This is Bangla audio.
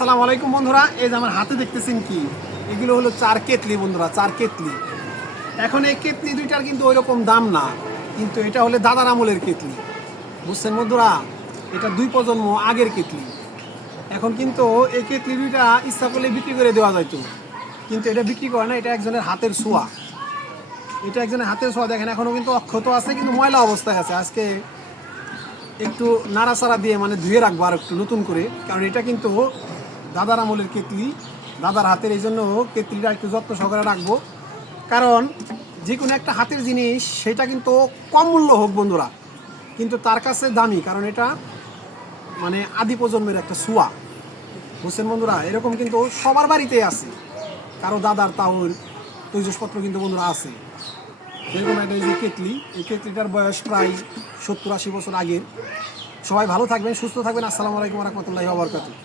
আসসালামু আলাইকুম বন্ধুরা, এই যে আমার হাতে দেখতেছেন কি, এগুলো হলো চার কেতলি বন্ধুরা, চার কেতলি। এখন এই কেতলি দুইটার কিন্তু ওই রকম দাম না, কিন্তু এটা হলে দাদার আমলের কেতলি, বুঝছেন বন্ধুরা। এটা দুই প্রজন্ম আগের কেতলি। এখন কিন্তু এই কেতলি দুইটা ইচ্ছা করলে বিক্রি করে দেওয়া যাইতো, কিন্তু এটা বিক্রি করে না। এটা একজনের হাতের ছোঁয়া, এটা একজনের হাতের ছোঁয়া। দেখেন এখনো কিন্তু অক্ষত আছে, কিন্তু ময়লা অবস্থায় আছে। আজকে একটু নাড়াচাড়া দিয়ে মানে ধুয়ে রাখবো আর একটু নতুন করে, কারণ এটা কিন্তু দাদার আমলের কেতলি, দাদার হাতের। এই জন্য কেতলিটা একটু যত্ন সহকারে রাখবো, কারণ যে কোনো একটা হাতের জিনিস সেটা কিন্তু কম মূল্য হোক বন্ধুরা, কিন্তু তার কাছে দামি, কারণ এটা মানে আদি প্রজন্মের একটা ছোঁয়া, বুঝছেন বন্ধুরা। এরকম কিন্তু সবার বাড়িতেই আছে, কারো দাদার তাওল তৈজসপত্র কিন্তু বন্ধুরা আছে। যেরকম একটা এই যে কেতলি, এই কেতলিটার বয়স প্রায় 70-80 বছর আগের। সবাই ভালো থাকবেন, সুস্থ থাকবেন। আসসালামু আলাইকুম ওয়া রাহমাতুল্লাহি ওয়া বারাকাতুহু।